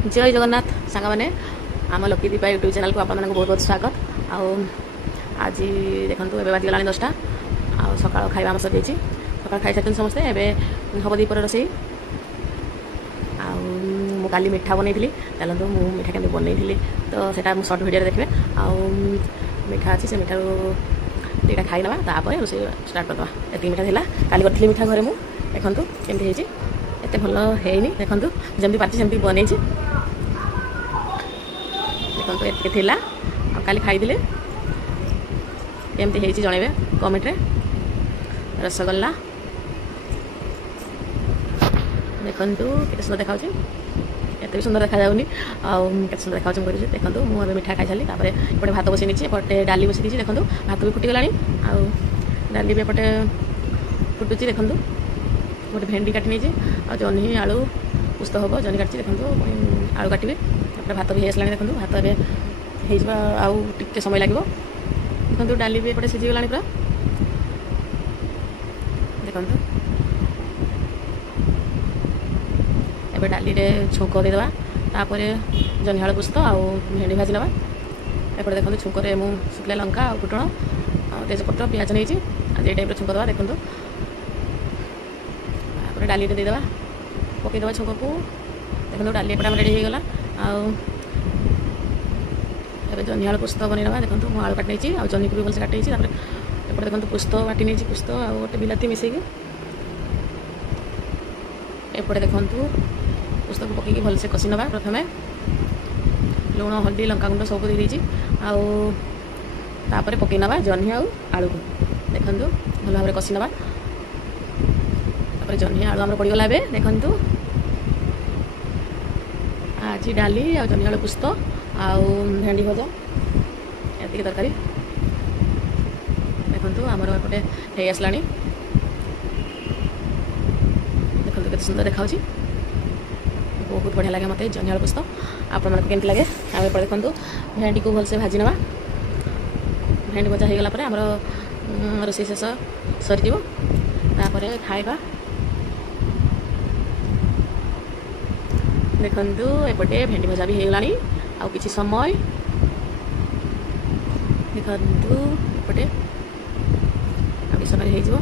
जय जगन्नाथ सांग मैंने आम लकी दीपा यूट्यूब चैनल को आप बहुत बहुत स्वागत। आज देखो ए बाजगला 10टा सका खाଇବା आम सर सका खाई सारी समस्ते एवं हम दीपर रोसे काली मिठा बनई चलते मुझे मिठा केमती बनई तो सेटा सर्ट भिडियो देखिए मिठा अच्छी से मिठा दुटा खाई ना रोसे स्टार्ट करदे ये मिठा था काली करी मिठा घरे मुझे देखूँ केमती एत भल है देखूँ जमी पार्टी सेमती बनई देखो ये काली खाई केमती जनइबे कमेंट रे। रसगोल्ला देखु के सुंदर देखा एत भी सुंदर देखा जाऊनी के सुंदर देखा देखो मुझे मिठा खाई सारी एपटे भात बसई नहीं एपटे डाली बसई दी देखो भात भी फुटीगला डाली भी एपटे फुटुची देखो गोटे भेंडी काटी नहीं जह्नी आलू पुस्त हम जह्नी काटी देखो आलू काटि भात भी आसला देखो भात एवं आउ टे समय लगे देखो डाली भी एपटे सीझीगला पूरा देखो एबे डाली रे छुंक देदेबा तापर जह्नी आलू पुस्त आउ भेंडी भाजी नवा एपटे देखो छुंक मु शुखला लंका आ फुटण तेजपत्र पियाज नहीं आज ये टाइप छुंक देवा देखो डाली देदेबा पकईदेवा छुंक को देखो डाली एपटे रेडी हो गला आगे जह्नी आलू पुस्त बनईना देखो मुझे आलू काटी नहीं जह्नी को भी भलसे काटी एपटे देखो पुस्त बाटी नहीं पुस्त आ गोटे बिलाती मिसेकी एपटे देखो पुस्त को पकईकी भलसे कषि नवा प्रथम लुण हल्दी लंकागुंड सब देदेजी आपर पकई नवा जह्नी आलू को देखो भल भाव कषि नवा जह्नी आलू आम पड़गला देखु आज डाली आ जह्नी आलू पुस्त आउ भेंडी भजा ये तरकारी देखु आमर एपटे हो आसला देखो के सुंदर देखा बहुत बढ़िया लगे मत जह्नी आलू पुस्त आपण केमती लगे आ देखो भेंडी को भलसे भाजी नवा भेंडी भजा हो गला आमर रोषे शेष सरीज खाइबा देखु एपटे भेंडी भजा भी होगला आउ किसी समय देखु एपटे आ समय हो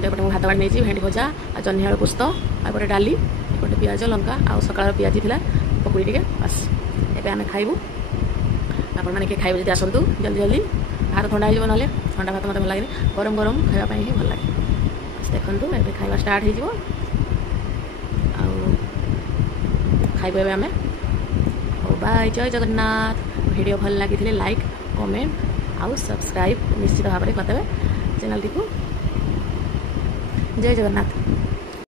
देखो भात बाड़ी नहीं भेंडी भजा आ जह्नी आलू पुस्त आगे डाली एपटे पियाज लंका आ सकाळ पियाजी था पकुड़ी टे बस एबे आमे खाइबू आपण माने के खाइबू जदि आसंतु जल्दी जल्दी भात ठंडा हो ना ठंडा भात मत भल लगे गरम गरम खाइबा ही भल लगे देखु एबे खाइबा स्टार्ट हो खाइबू एबे आमे बाय जय जगन्नाथ। वीडियो भल लगी लाइक कमेंट आउ सब्सक्राइब निश्चित भाव में करदे चैनल टी को। जय जगन्नाथ।